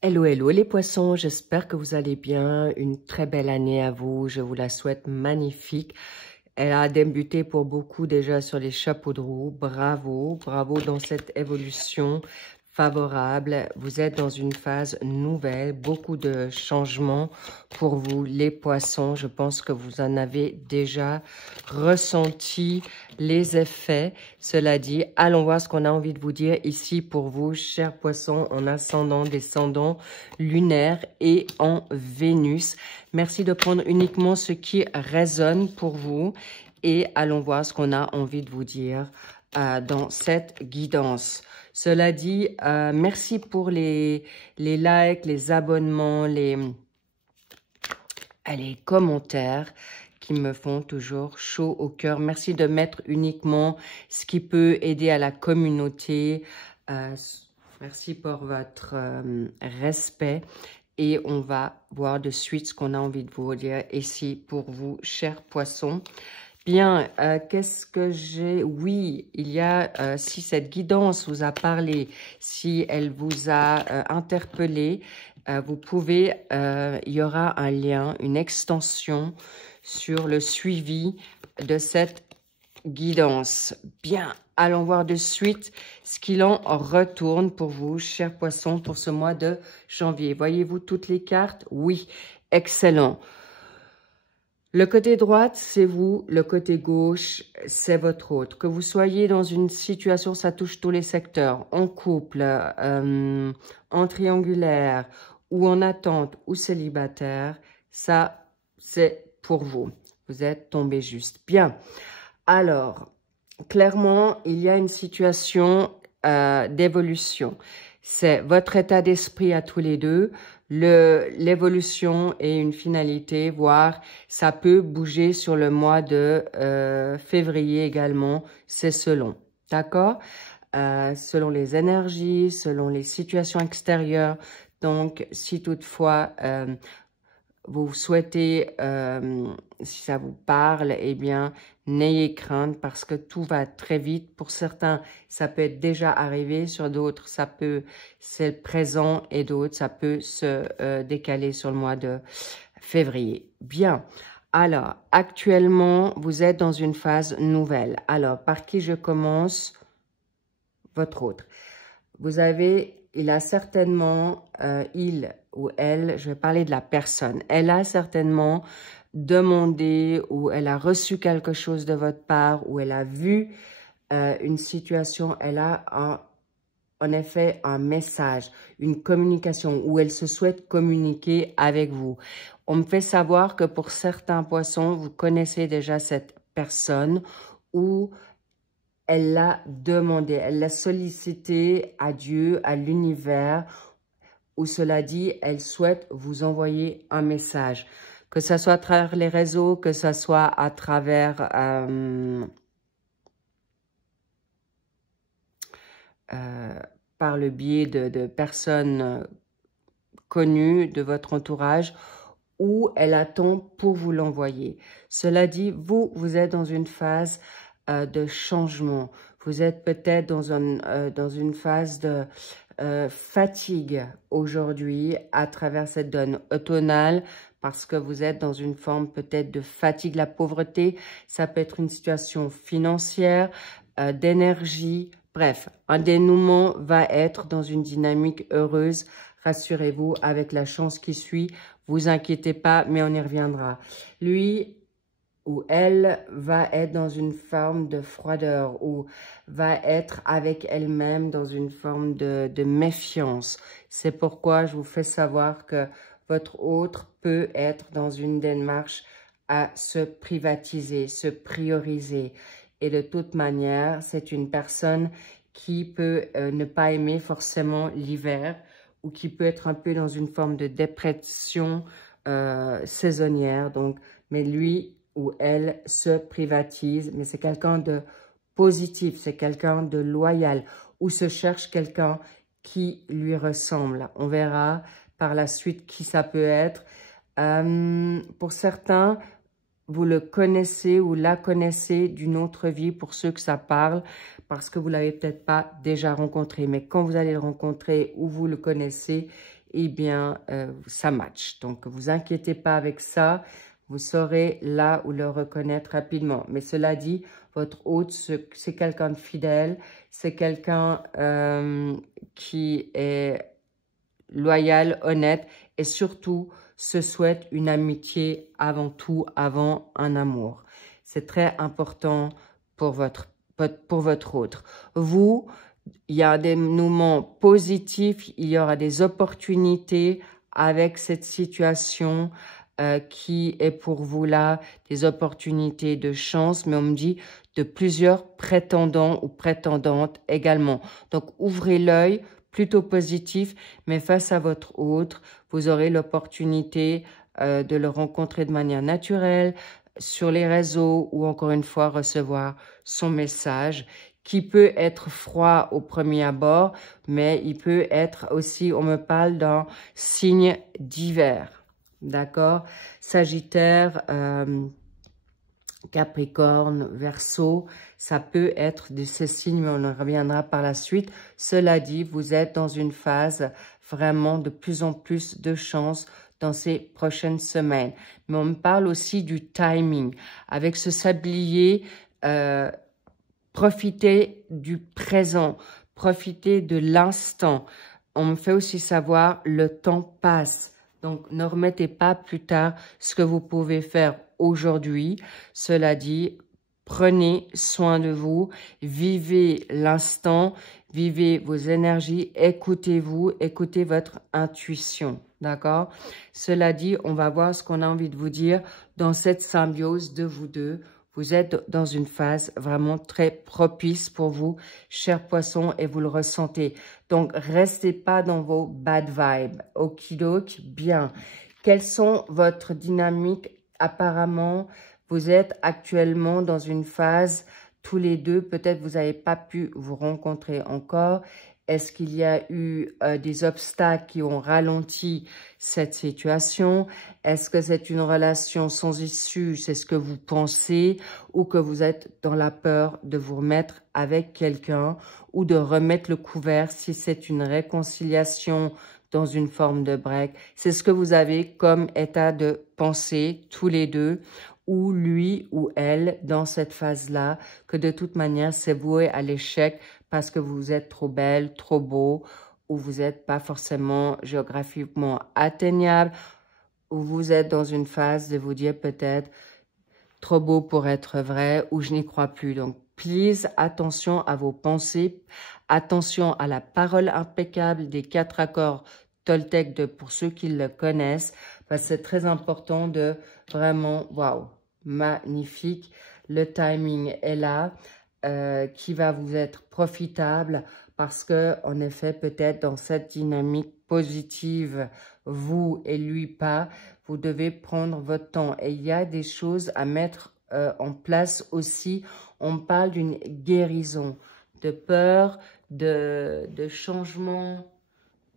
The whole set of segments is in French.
Hello, hello les poissons, j'espère que vous allez bien. Une très belle année à vous, je vous la souhaite magnifique. Elle a débuté pour beaucoup déjà sur les chapeaux de roue. Bravo, bravo dans cette évolution favorable. Vous êtes dans une phase nouvelle, beaucoup de changements pour vous les poissons. Je pense que vous en avez déjà ressenti les effets. Cela dit, allons voir ce qu'on a envie de vous dire ici pour vous, chers poissons, en ascendant, descendant, lunaire et en Vénus. Merci de prendre uniquement ce qui résonne pour vous et allons voir ce qu'on a envie de vous dire dans cette guidance. Cela dit, merci pour les likes, les abonnements, les commentaires qui me font toujours chaud au cœur. Merci de mettre uniquement ce qui peut aider à la communauté. Merci pour votre respect. Et on va voir de suite ce qu'on a envie de vous dire ici pour vous, chers poissons. Bien, qu'est-ce que j'ai? Oui, il y a, si cette guidance vous a parlé, si elle vous a interpellé, vous pouvez, il y aura un lien, une extension sur le suivi de cette guidance. Bien, allons voir de suite ce qu'il en retourne pour vous, chers poissons, pour ce mois de janvier. Voyez-vous toutes les cartes? Oui, excellent. Le côté droite, c'est vous. Le côté gauche, c'est votre autre. Que vous soyez dans une situation, ça touche tous les secteurs, en couple, en triangulaire, ou en attente, ou célibataire, ça, c'est pour vous. Vous êtes tombé juste. Bien. Alors, clairement, il y a une situation d'évolution. C'est votre état d'esprit à tous les deux, l'évolution et une finalité, voire ça peut bouger sur le mois de février également, c'est selon, d'accord? Selon les énergies, selon les situations extérieures. Donc, si toutefois vous souhaitez, si ça vous parle, eh bien, n'ayez crainte parce que tout va très vite. Pour certains, ça peut être déjà arrivé. Sur d'autres, ça peut, c'est le présent et d'autres, ça peut se décaler sur le mois de février. Bien. Alors, actuellement, vous êtes dans une phase nouvelle. Alors, par qui je commence? Votre autre. Vous avez, il a certainement, il ou elle, je vais parler de la personne, elle a certainement demandé ou elle a reçu quelque chose de votre part ou elle a vu une situation, elle a en effet un message, une communication où elle se souhaite communiquer avec vous. On me fait savoir que pour certains poissons, vous connaissez déjà cette personne ou elle l'a demandé, elle l'a sollicité à Dieu, à l'univers, où cela dit, elle souhaite vous envoyer un message. Que ce soit à travers les réseaux, que ce soit à travers par le biais de personnes connues de votre entourage, ou elle attend pour vous l'envoyer. Cela dit, vous êtes dans une phase de changement. Vous êtes peut-être dans une phase de fatigue aujourd'hui à travers cette donne automnale parce que vous êtes dans une forme peut-être de fatigue, la pauvreté. Ça peut être une situation financière, d'énergie. Bref, un dénouement va être dans une dynamique heureuse. Rassurez-vous, avec la chance qui suit, vous inquiétez pas, mais on y reviendra. Lui ou elle va être dans une forme de froideur ou va être avec elle-même dans une forme de méfiance. C'est pourquoi je vous fais savoir que votre autre peut être dans une démarche à se privatiser, se prioriser. Et de toute manière, c'est une personne qui peut ne pas aimer forcément l'hiver ou qui peut être un peu dans une forme de dépression saisonnière. Donc, mais lui ou elle se privatise, mais c'est quelqu'un de positif, c'est quelqu'un de loyal, ou se cherche quelqu'un qui lui ressemble. On verra par la suite qui ça peut être. Pour certains, vous le connaissez ou la connaissez d'une autre vie pour ceux que ça parle, parce que vous ne l'avez peut-être pas déjà rencontré. Mais quand vous allez le rencontrer ou vous le connaissez, eh bien, ça match. Donc, vous inquiétez pas avec ça. Vous saurez là où le reconnaître rapidement. Mais cela dit, votre hôte, c'est quelqu'un de fidèle. C'est quelqu'un qui est loyal, honnête et surtout se souhaite une amitié avant tout, avant un amour. C'est très important pour votre hôte. Vous, il y a des moments positifs, il y aura des opportunités avec cette situation qui est pour vous là, des opportunités de chance, mais on me dit de plusieurs prétendants ou prétendantes également. Donc, ouvrez l'œil, plutôt positif, mais face à votre hôte, vous aurez l'opportunité de le rencontrer de manière naturelle, sur les réseaux ou encore une fois recevoir son message qui peut être froid au premier abord, mais il peut être aussi, on me parle d'un signe d'hiver, d'accord? Sagittaire, Capricorne, Verseau, ça peut être de ces signes, mais on en reviendra par la suite. Cela dit, vous êtes dans une phase vraiment de plus en plus de chance dans ces prochaines semaines. Mais on me parle aussi du timing. Avec ce sablier, profitez du présent, profitez de l'instant. On me fait aussi savoir, le temps passe. Donc, ne remettez pas plus tard ce que vous pouvez faire aujourd'hui. Cela dit, prenez soin de vous, vivez l'instant, vivez vos énergies, écoutez-vous, écoutez votre intuition, d'accord? Cela dit, on va voir ce qu'on a envie de vous dire dans cette symbiose de vous deux. Vous êtes dans une phase vraiment très propice pour vous, chers poissons, et vous le ressentez. Donc, restez pas dans vos bad vibes. Okidoki, bien. Quelles sont votre dynamique? Apparemment, vous êtes actuellement dans une phase, tous les deux, peut-être vous n'avez pas pu vous rencontrer encore. Est-ce qu'il y a eu des obstacles qui ont ralenti cette situation? Est-ce que c'est une relation sans issue? C'est ce que vous pensez? Ou que vous êtes dans la peur de vous remettre avec quelqu'un ou de remettre le couvert si c'est une réconciliation dans une forme de break? C'est ce que vous avez comme état de pensée tous les deux, ou lui ou elle dans cette phase-là, que de toute manière c'est voué à l'échec parce que vous êtes trop belle, trop beau, ou vous n'êtes pas forcément géographiquement atteignable, ou vous êtes dans une phase de vous dire peut-être trop beau pour être vrai, ou je n'y crois plus. Donc, please, attention à vos pensées, attention à la parole impeccable des 4 accords Toltec pour ceux qui le connaissent, parce que c'est très important de vraiment, waouh, magnifique, le timing est là, qui va vous être profitable parce que, en effet, peut-être dans cette dynamique positive, vous et lui pas, vous devez prendre votre temps. Et il y a des choses à mettre en place aussi. On parle d'une guérison, de peur, de changement.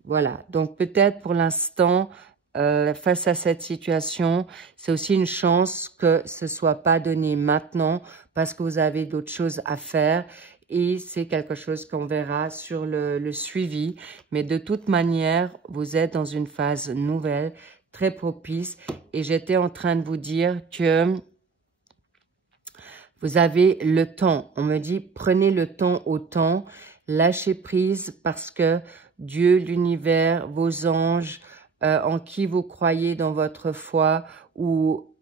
Voilà. Donc, peut-être pour l'instant, face à cette situation, c'est aussi une chance que ce soit pas donné maintenant parce que vous avez d'autres choses à faire et c'est quelque chose qu'on verra sur le suivi. Mais de toute manière, vous êtes dans une phase nouvelle, très propice et j'étais en train de vous dire que vous avez le temps. On me dit, prenez le temps au temps, lâchez prise parce que Dieu, l'univers, vos anges, en qui vous croyez dans votre foi ou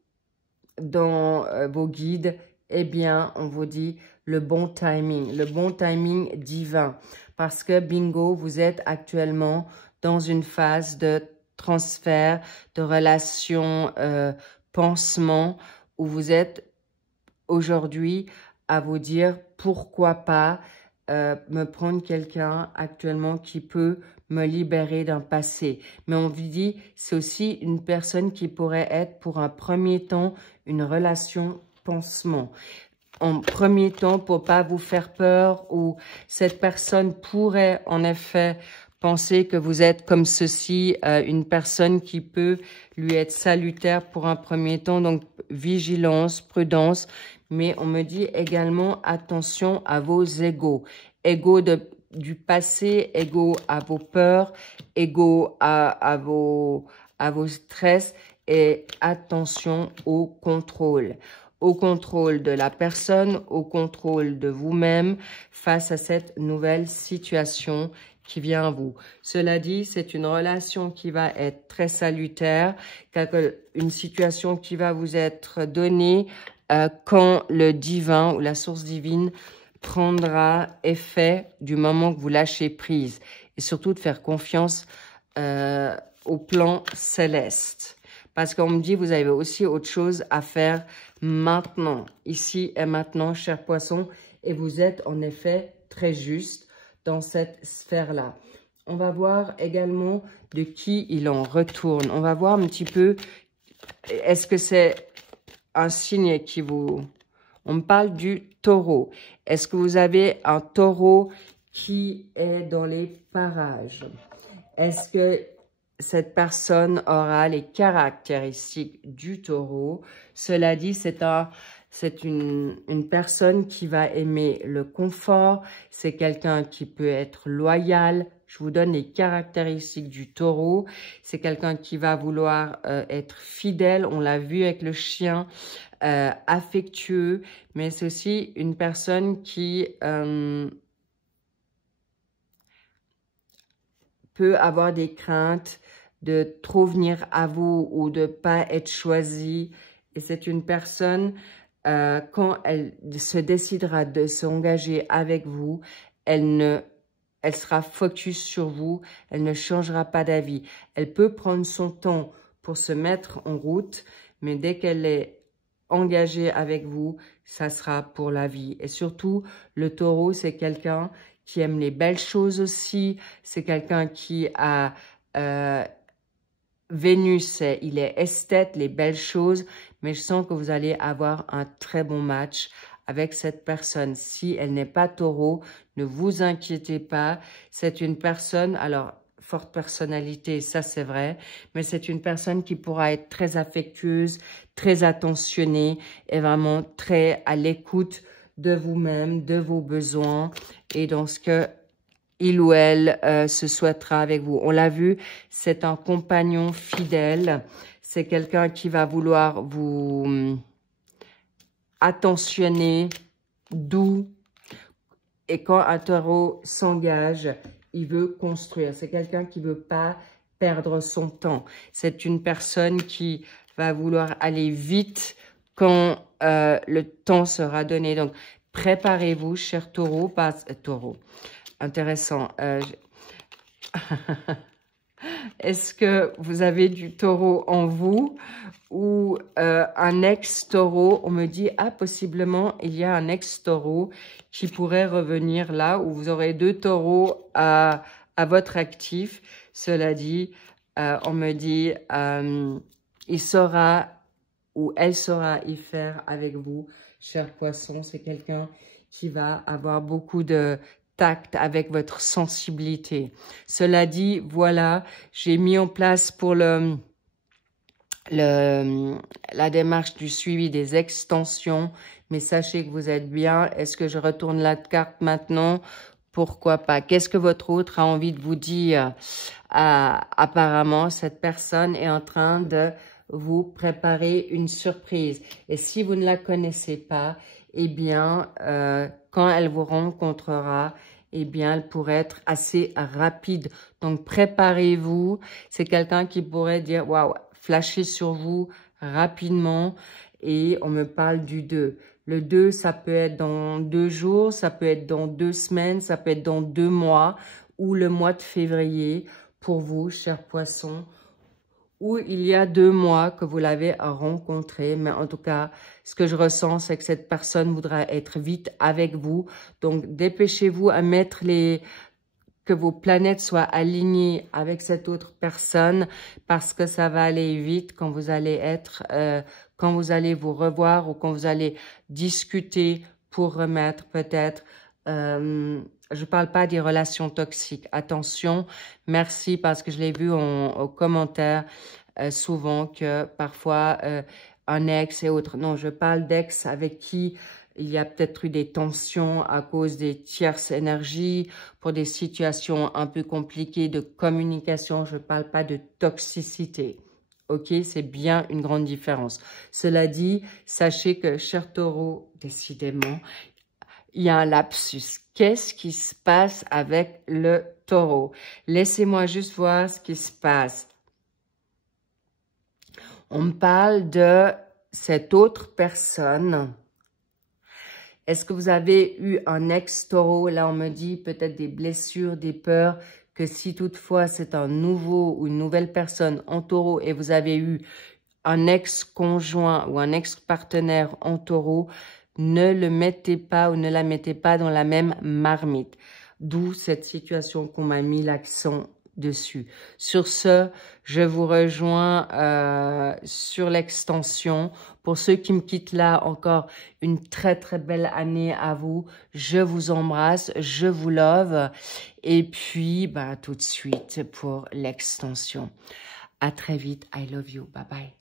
dans vos guides, eh bien, on vous dit le bon timing divin. Parce que, bingo, vous êtes actuellement dans une phase de transfert, de relation, pansement, où vous êtes aujourd'hui à vous dire pourquoi pas me prendre quelqu'un actuellement qui peut me libérer d'un passé. Mais on vous dit, c'est aussi une personne qui pourrait être pour un premier temps une relation pansement. En premier temps, pour pas vous faire peur, ou cette personne pourrait en effet penser que vous êtes comme ceci, une personne qui peut lui être salutaire pour un premier temps. Donc, vigilance, prudence. Mais on me dit également attention à vos égos. Égos de du passé, égaux à vos peurs, égaux à vos stress, et attention au contrôle de la personne, au contrôle de vous-même face à cette nouvelle situation qui vient à vous. Cela dit, c'est une relation qui va être très salutaire, une situation qui va vous être donnée quand le divin ou la source divine prendra effet du moment que vous lâchez prise. Et surtout de faire confiance au plan céleste. Parce qu'on me dit, vous avez aussi autre chose à faire maintenant, ici et maintenant, cher poisson. Et vous êtes en effet très juste dans cette sphère-là. On va voir également de qui il en retourne. On va voir un petit peu, est-ce que c'est un signe qui vous... On me parle du taureau. Est-ce que vous avez un taureau qui est dans les parages? Est-ce que cette personne aura les caractéristiques du taureau? Cela dit, c'est une personne qui va aimer le confort. C'est quelqu'un qui peut être loyal. Je vous donne les caractéristiques du taureau. C'est quelqu'un qui va vouloir être fidèle. On l'a vu avec le chien. Affectueux. Mais c'est aussi une personne qui... peut avoir des craintes de trop venir à vous ou de pas être choisi. Et c'est une personne, quand elle se décidera de s'engager avec vous, elle sera focus sur vous, elle ne changera pas d'avis. Elle peut prendre son temps pour se mettre en route, mais dès qu'elle est engagée avec vous, ça sera pour la vie. Et surtout, le taureau, c'est quelqu'un qui aime les belles choses aussi. C'est quelqu'un qui a Vénus, il est esthète, les belles choses. Mais je sens que vous allez avoir un très bon match avec cette personne. Si elle n'est pas taureau, ne vous inquiétez pas. C'est une personne, alors forte personnalité, ça c'est vrai, mais c'est une personne qui pourra être très affectueuse, très attentionnée et vraiment très à l'écoute de vous-même, de vos besoins et dans ce que il ou elle se souhaitera avec vous. On l'a vu, c'est un compagnon fidèle. C'est quelqu'un qui va vouloir vous attentionner, doux. Et quand un taureau s'engage, il veut construire. C'est quelqu'un qui ne veut pas perdre son temps. C'est une personne qui va vouloir aller vite quand le temps sera donné. Donc, préparez-vous, cher taureau. Taureau. Intéressant. Est-ce que vous avez du taureau en vous ou un ex-taureau? On me dit, ah, possiblement, il y a un ex-taureau qui pourrait revenir là où vous aurez deux taureaux à votre actif. Cela dit, on me dit, il saura ou elle saura y faire avec vous, cher poisson. C'est quelqu'un qui va avoir beaucoup de tact avec votre sensibilité. Cela dit, voilà, j'ai mis en place pour la démarche du suivi des extensions, mais sachez que vous êtes bien. Est-ce que je retourne la carte maintenant? Pourquoi pas? Qu'est-ce que votre autre a envie de vous dire? Apparemment, cette personne est en train de vous préparer une surprise. Et si vous ne la connaissez pas, eh bien, quand elle vous rencontrera, eh bien, elle pourrait être assez rapide. Donc, préparez-vous. C'est quelqu'un qui pourrait dire, waouh, flasher sur vous rapidement. Et on me parle du 2. Le 2, ça peut être dans 2 jours, ça peut être dans 2 semaines, ça peut être dans 2 mois ou le mois de février pour vous, chers poissons. Ou il y a 2 mois que vous l'avez rencontré. Mais en tout cas, ce que je ressens, c'est que cette personne voudra être vite avec vous. Donc, dépêchez-vous à mettre que vos planètes soient alignées avec cette autre personne parce que ça va aller vite quand vous allez être, quand vous allez vous revoir ou quand vous allez discuter pour remettre peut-être... je parle pas des relations toxiques. Attention, merci parce que je l'ai vu aux commentaires souvent que parfois un ex et autres. Non, je parle d'ex avec qui il y a peut-être eu des tensions à cause des tierces énergies, pour des situations un peu compliquées de communication. Je ne parle pas de toxicité. Ok, c'est bien une grande différence. Cela dit, sachez que, cher taureau, décidément, il y a un lapsus. Qu'est-ce qui se passe avec le taureau? Laissez-moi juste voir ce qui se passe. On me parle de cette autre personne. Est-ce que vous avez eu un ex-taureau? Là, on me dit peut-être des blessures, des peurs, que si toutefois c'est un nouveau ou une nouvelle personne en taureau et vous avez eu un ex-conjoint ou un ex-partenaire en taureau, ne le mettez pas ou ne la mettez pas dans la même marmite. D'où cette situation qu'on m'a mis l'accent dessus. Sur ce, je vous rejoins sur l'extension. Pour ceux qui me quittent là, encore une très très belle année à vous. Je vous embrasse, je vous love. Et puis, tout de suite pour l'extension. À très vite. I love you. Bye bye.